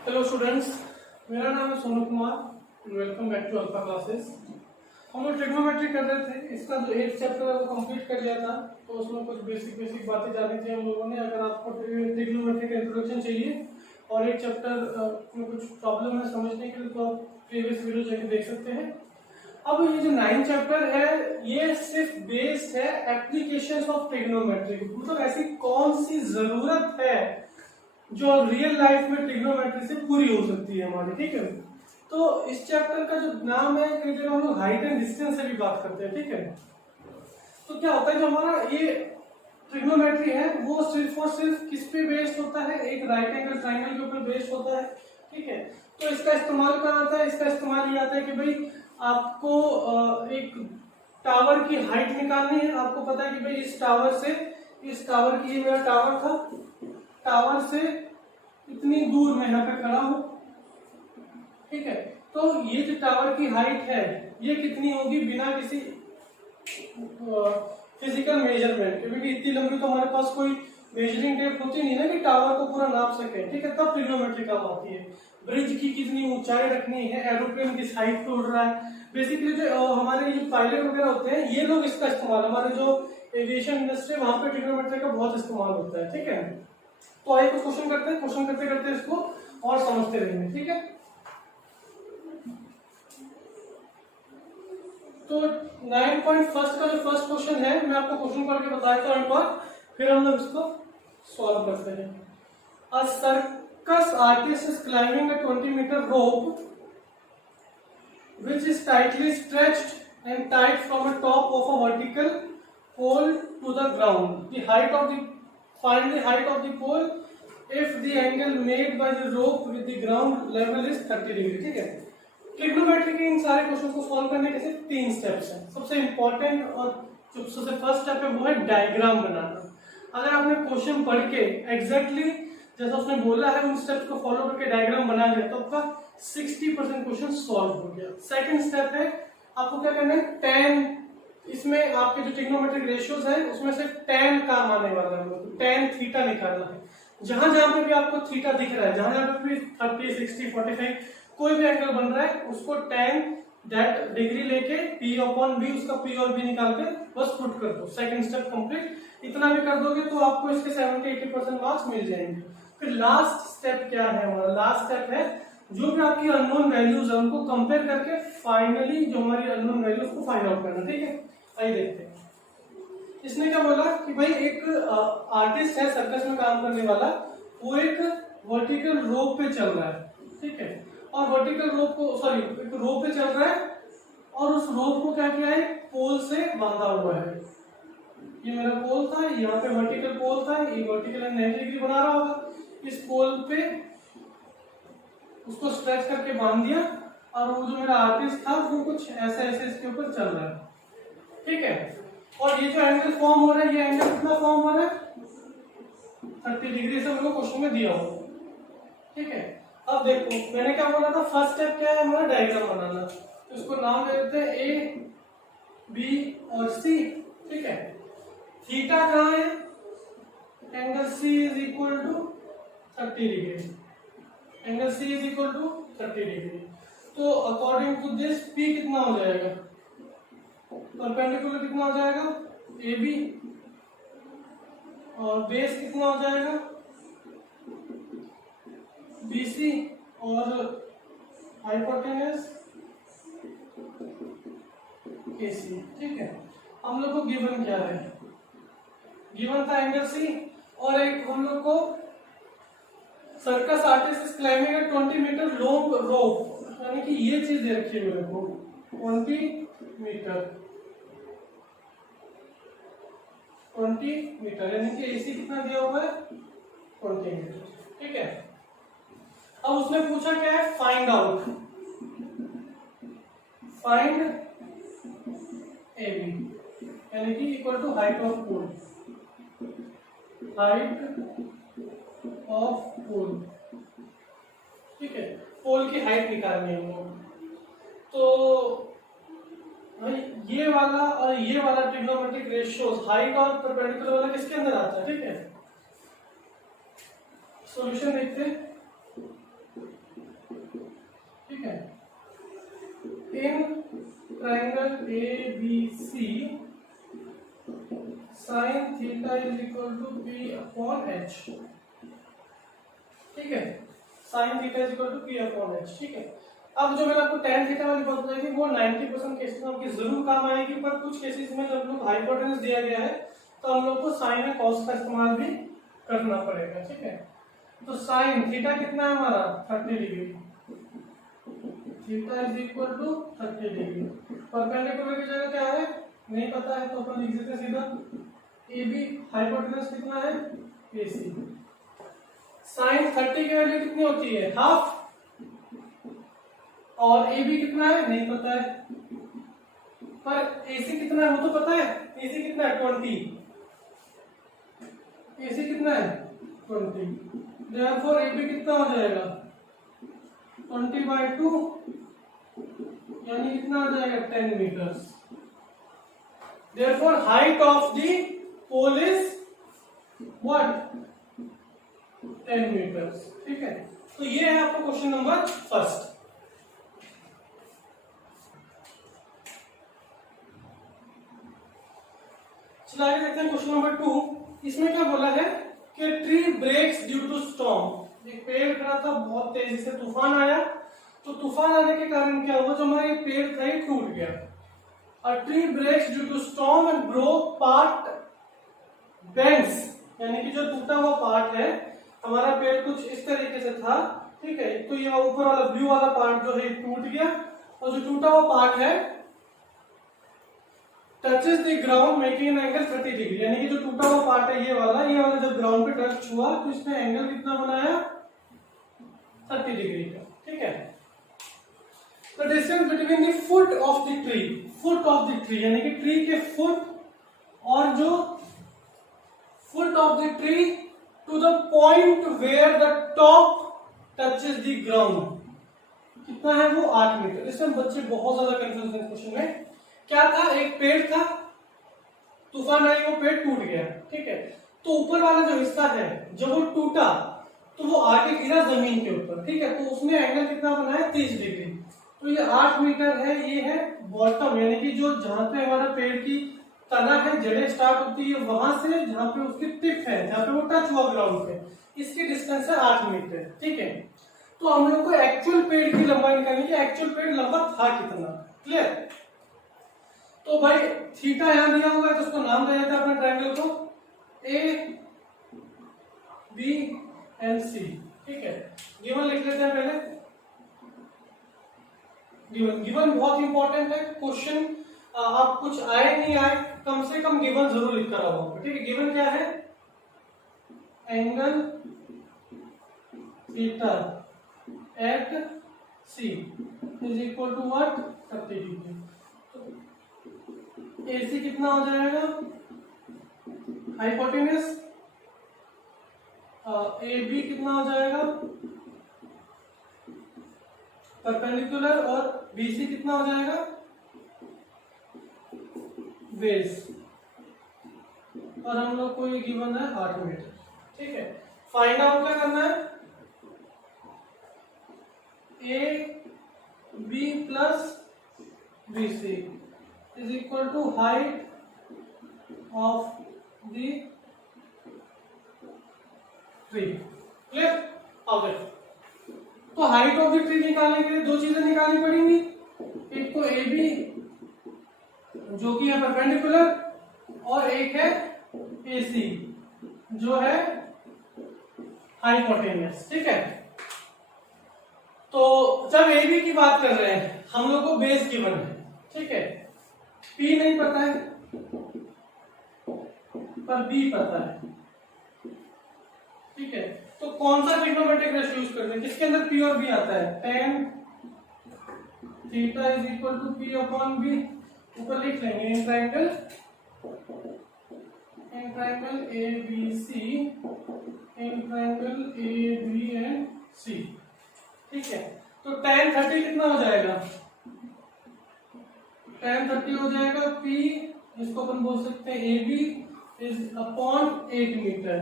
Hello students, मेरा नाम है Sonu Kumar. Welcome back to Alpha Classes. हम लोग ट्रिग्नोमेट्री कर रहे थे। इसका जो 8th चैप्टर है वो कंप्लीट कर लिया था, तो उसमें कुछ बेसिक बातें जानी थी हम लोगों ने। अगर आपको ट्रिग्नोमेट्री का इंट्रोडक्शन चाहिए और एक चैप्टर में कुछ प्रॉब्लम है समझने के लिए, तो आप प्रीवियस वीडियो जाके देख सकते हैं। अब ये जो 9th चैप्टर है ये सिर्फ बेस्ड है एप्लीकेशंस ऑफ ट्रिग्नोमेट्री। मतलब ऐसी कौन सी जरूरत है जो रियल लाइफ में ट्रिग्नोमेट्री से पूरी हो सकती है हमारी, ठीक है। तो इस चैप्टर का जो नाम है, कई जगह हम लोग हाइट एंड डिस्टेंस से भी बात करते हैं, ठीक है। तो क्या होता है, जो हमारा ये ट्रिग्नोमेट्री है वो सिर्फ और सिर्फ किस पे बेस्ड होता है, एक राइट एंगल ट्राइंगल के ऊपर बेस्ड होता है, ठीक है। तो इसका इस्तेमाल कहाँ आता है? इसका इस्तेमाल ये आता है कि भाई आपको एक टावर की हाइट निकालनी है। आपको पता है कि भाई इस टावर की, ये मेरा टावर था, टावर से इतनी दूर मैं यहाँ पे खड़ा हूं, ठीक है। तो ये जो टावर की हाइट है ये कितनी होगी बिना किसी फिजिकल मेजरमेंट के, क्योंकि इतनी लंबी तो हमारे पास कोई मेजरिंग टेप होती नहीं ना कि टावर को पूरा नाप सके, ठीक है। तब ट्रिग्नोमेट्री काम आती है। ब्रिज की कितनी ऊंचाई रखनी है, एरोप्लेन किस हाइट पे उड़ रहा है, बेसिकली जो हमारे जो पायलट वगैरह होते हैं ये लोग इसका इस्तेमाल, हमारे जो एविएशन इंडस्ट्री है वहां पे ट्रिग्नोमेट्री का बहुत इस्तेमाल होता है, ठीक है। तो आइए कुछ क्वेश्चन करते हैं, क्वेश्चन करते करते इसको और समझते रहेंगे, ठीक है। तो 9.1 का जो फर्स्ट क्वेश्चन है, मैं आपको क्वेश्चन पढ़ के बताता हूं एक बार, फिर हम लोग इसको सॉल्व करते हैं। अ circus artist is climbing a 20-meter rope which is tightly stretched and tied from the top of a vertical pole to the ground. Find the height of the pole if the angle made by the rope with the ground level is 30 degree, ठीक है। Trigonometry के इन सारे question को solve करने के 3 steps हैं। सबसे important और जो सबसे फर्स्ट स्टेप है वो है डायग्राम बनाना। अगर आपने क्वेश्चन पढ़ के एग्जैक्टली जैसा उसने बोला है उन स्टेप्स को फॉलो करके डायग्राम बना लिया तो आपका 60% क्वेश्चन सॉल्व हो गया। सेकंड स्टेप है आपको क्या करना है, tan, इसमें आपके जो ट्रिग्नोमेट्रिक रेशियोज है उसमें से tan काम आने वाला है, tan थीटा निकालना है। जहां जहां पे भी आपको थीटा दिख रहा है, जहां जहां पे भी 30, 60, 45 कोई भी एंगल बन रहा है उसको tan दैट डिग्री लेके P/B, उसका P और B निकाल के बस पुट कर दो। Second step complete. इतना भी कर दोगे तो आपको इसके 70-80% मार्क्स मिल जाएंगे। फिर लास्ट स्टेप क्या है हमारा? लास्ट स्टेप है जो भी आपकी अननोन वैल्यूज है उनको कंपेयर करके फाइनली जो हमारी अननोन वैल्यूज को फाइंड आउट करना, ठीक है। आइए देखते हैं इसने क्या बोला कि भाई एक आर्टिस्ट है सर्कस में काम करने वाला, वो एक वर्टिकल रोप पे चल रहा है, ठीक है। और वर्टिकल रोप को एक रोप पे चल रहा है और उस रोप को क्या किया है, पोल से बांधा हुआ है। ये मेरा पोल था, यहाँ पे वर्टिकल पोल था, ये वर्टिकल 90 डिग्री बना रहा होगा। इस पोल पे उसको स्ट्रेच करके बांध दिया और वो जो मेरा आर्टिस्ट था वो कुछ ऐसे इसके ऊपर चल रहा है, ठीक है। और ये जो एंगल फॉर्म हो रहा है, ये एंगल कितना फॉर्म हो रहा है, 30 डिग्री से मेरे क्वेश्चन में दिया हुआ, ठीक है। अब देखो मैंने क्या बोला था, फर्स्ट स्टेप क्या है हमारा, डायग्राम बनाना। तो इसको नाम दे देते हैं A, B और C, ठीक है। थीटा कहाँ है, angle C is equal to 30 degree, angle C is equal to 30 degree. तो अकॉर्डिंग टू दिस P कितना हो जाएगा, परपेंडिकुलर कितना हो जाएगा, AB, और बेस कितना हो जाएगा, BC, और हाइपोटेनस AC, ठीक है। हम लोग को गिवन क्या है, गिवन था एंगल C, और एक हम लोग को circus artist is climbing a 20-meter long rope, यानी कि ये चीज दे रखी है मेरे को 20 मीटर, यानी कि AC कितना दिया हुआ है, 20 मीटर, ठीक है। अब उसने पूछा क्या है, फाइंड AB, यानी कि इक्वल टू हाइट ऑफ पोल, ठीक है। पोल की हाइट निकालनी है हमको। तो भाई ये वाला और ये वाला ट्रिग्नोमेट्रिक रेशियोज, हाइट और परपेंडिकुलर वाला किसके अंदर आता है, ठीक है। सॉल्यूशन देखते हैं। Triangle A B C sine theta is equal to P upon H. ठीक है, sine theta is equal to P upon H. ठीक है, अब जो मैंने आपको tan थीटा वाली बात बताई थी वो 90% केसेस में आपकी जरूर काम आएगी, पर कुछ केसेस में जब लोग हाइपोटेन्यूस दिया गया है तो हम लोग को साइन या कॉस का इस्तेमाल भी करना पड़ेगा। ठीक है, तो साइन थीटा कितना है हमारा 30 degree, theta is equal to 30 degree. Perpendicular की जगह क्या है नहीं पता है तो अपन लिख देते हैं सीधा ए बी, हाइपोटेन्यूस कितना है AC। साइन 30 की वैल्यू कितनी होती है हाफ, और ए बी कितना है नहीं पता है, पर AC कितना है वो तो पता है, AC कितना है 20, AC कितना है 20, देयरफॉर AB कितना हो जाएगा 20/2, यानी कितना आ जाएगा 10 metres. Therefore height of the pole is what 10 metres. ठीक है, तो ये है आपका क्वेश्चन नंबर फर्स्ट। चलिए आगे देखते हैं क्वेश्चन नंबर 2। इसमें क्या बोला है कि tree breaks due to storm. एक पेड़ खड़ा था, बहुत तेजी से तूफान आया, तो तूफान आने के कारण क्या हुआ, जो हमारा ये पेड़ था ये टूट गया। A tree breaks due to storm and broke part bends, यानी कि जो टूटा हुआ पार्ट है हमारा पेड़ कुछ इस तरीके से था। ठीक है, तो ये ऊपर वाला ब्लू वाला पार्ट जो है टूट गया, और जो टूटा हुआ पार्ट है touches the ground making an angle 30 degree, यानी कि जो टूटा हुआ पार्ट है ये वाला जब ग्राउंड पे टच हुआ तो इसने एंगल कितना बनाया 30 डिग्री का। ठीक है, the distance between the foot of the tree, foot of the tree यानी कि ट्री के फुट और जो foot of the tree to the point where the top touches the ground कितना है वो 8 मीटर। इसमें बच्चे बहुत ज्यादा कंफ्यूज हैं क्वेश्चन में। क्या था, एक पेड़ था, तूफान आई वो पेड़ टूट गया। ठीक है, तो ऊपर वाला जो हिस्सा है जब वो टूटा तो वो आगे गिरा जमीन के ऊपर। ठीक है, तो उसने एंगल कितना बनाया 30 डिग्री। तो ये 8 मीटर है, ये है बॉटम, यानी कि जो जहां पे हमारा पेड़ की तना है, जड़ें स्टार्ट होती है वहां से जहां पे उसकी टिप है, जहां पे वो टच हुआ ग्राउंड पे, इसकी डिस्टेंस है 8 मीटर। ठीक है, तो हम लोग को एक्चुअल पेड़ की लंबाई निकालनी है, एक्चुअल पेड़ लंबा था कितना। क्लियर, तो भाई थीटा यहां दिया हुआ है तो उसको नाम दे देते हैं अपने ट्रायंगल को ए बी एंड सी। ठीक है, गिवन लिख लेते हैं पहले। गिवन बहुत इंपॉर्टेंट है, क्वेश्चन आप कुछ आए नहीं आए कम से कम गिवन जरूर लिख कर आओ। ठीक है, गिवन क्या है, angle theta at C is equal to what 30 degree. AC कितना हो जाएगा, हाइपोटेन्यूस AB कितना हो जाएगा परपेंडिकुलर, और BC कितना हो जाएगा बेस, और हम लोग को ये गिवन है 8 मीटर। ठीक है, फाइंड आउट क्या करना है, AB plus BC is equal to height of the tree। Clear, आगे तो हाइट ऑफ द ट्री निकालने के लिए दो चीजें निकालनी पड़ेंगी, एक तो ए बी जो कि है परपेंडिकुलर, और एक है ए सी जो है हाइपोटेन्यूस। ठीक है, तो जब ए बी की बात कर रहे हैं हम लोग को बेस गिवन है। ठीक है, P नहीं पता है पर B पता है। ठीक है, तो कौन सा ट्रिग्नोमेट्रिक रेशियो यूज करते हैं जिसके अंदर P और B आता है, tan theta is equal to P upon B। ऊपर लिख लेंगे in triangle ABC, in triangle AB and C। ठीक है, तो tan 30 कितना हो जाएगा, tan 30 हो जाएगा P, इसको अपन बोल सकते हैं AB is upon 8 metre.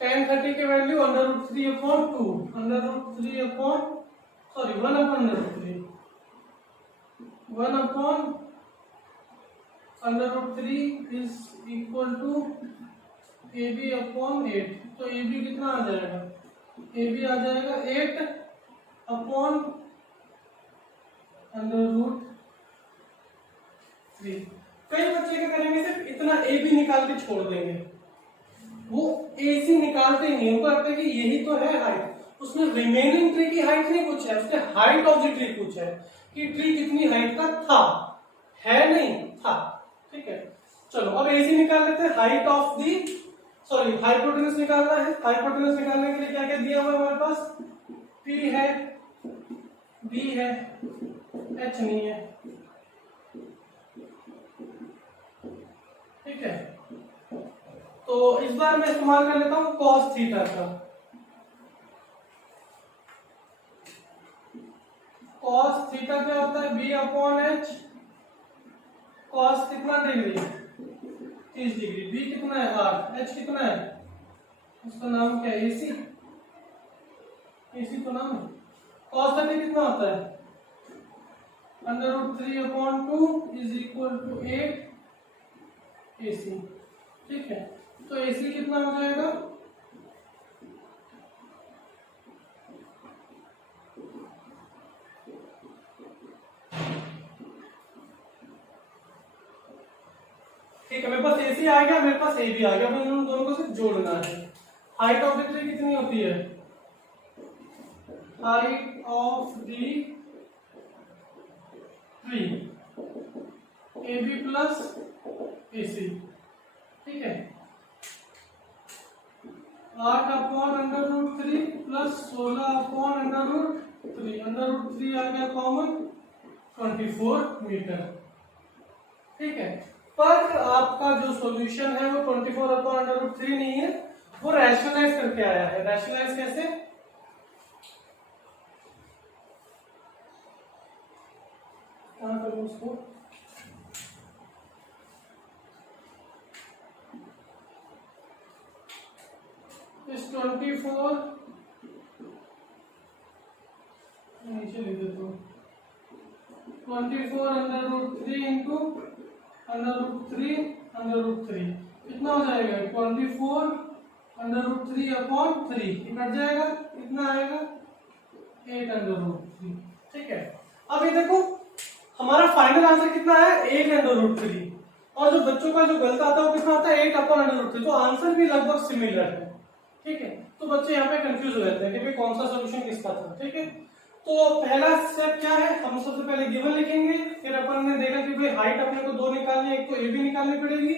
tan 30 के value √3 upon 2, √3 upon 1 upon √3, 1 upon √3 is equal to AB upon 8। तो AB कितना आ जाएगा? AB आ जाएगा 8 अपॉन √3। कई बच्चे क्या करेंगे, सिर्फ इतना AB निकाल के छोड़ देंगे, वो AC निकालते नहीं, उनको लगता है कि यही तो है हाइट। उसमें रिमेनिंग ट्री की हाइट नहीं पूछा है, उसने हाइट ऑफ द ट्री पूछा है कि ट्री कितनी हाइट का था, है नहीं था। ठीक है, चलो अब AC निकाल लेते हैं। Height of the sorry hypotenuse निकालना है। हाइपोटेनस निकालने के लिए क्या क्या दिया हुआ है हमारे पास? P है, B है, H नहीं है। ठीक है, तो इस बार मैं इस्तेमाल कर लेता हूं cos थीटा का। cos थीटा क्या होता है? B upon H। cos कितना डिग्री? 30 डिग्री। B कितना है? 8। H कितना है? उसका नाम क्या है? AC। AC तो नाम है। cos 30 कितना होता है? √3 upon 2 is equal to 8 AC। ठीक है, तो AC कितना हो जाएगा? ठीक है, मेरे पास AC आ गया, मेरे पास AB आ गया। अब इन दोनों को सिर्फ जोड़ना है। हाइट ऑफ द ट्री कितनी होती है? Height of the tree AB plus AC। ठीक है, 8 अपॉन √3 प्लस 16 अपॉन √3। √3 आ गया कॉमन, 24 मीटर। ठीक है, पर आपका जो सॉल्यूशन है वो 24 अपॉन √3 नहीं है, वो रैशनलाइज करके आया है। रैशनलाइज कैसे? कहां करूं उसको? इस 24 नीचे लिख देता हूं। 24 √3 इंटू √3 √3 कितना हो जाएगा? 24 √3 अपॉन 3 कट जाएगा, कितना आएगा? 8 √3। ठीक है, अब ये देखो हमारा फाइनल आंसर कितना है? 8 √3। और जो बच्चों का जो गलत आता है वो कितना आता है? 8 अपॉन √3। तो आंसर भी लगभग सिमिलर है। ठीक है, तो बच्चे यहाँ पे कंफ्यूज हो जाते हैं कि भाई कौन सा सोल्यूशन किसका था। ठीक है, तो पहला स्टेप क्या है? हम सबसे पहले गिवन लिखेंगे, फिर अपन ने देखा कि भाई हाइट अपने को 2 निकालनी है, एक तो AB निकालनी पड़ेगी।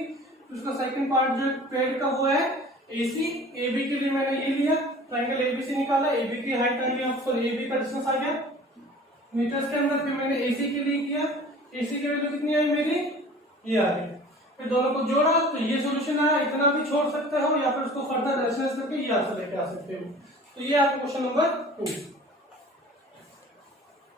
उसका सेकंड पार्ट जो पेड़ का वो है AC। AB के लिए मैंने ये लिया, ट्रायंगल ABC निकाला, AB की हाइट आ गया, सॉरी AB का डिस्टेंस आ गया मीटर्स के अंदर। फिर मैंने AC के लिए किया, AC की वैल्यू कितनी आई मेरी? ये आ गई। फिर दोनों को जोड़ा तो ये सॉल्यूशन आया। इतना भी छोड़ सकते हो या फिर उसको फर्दर रैशनलाइज करके ये आंसर लेके आ सकते हो। तो ये आपका क्वेश्चन नंबर 2।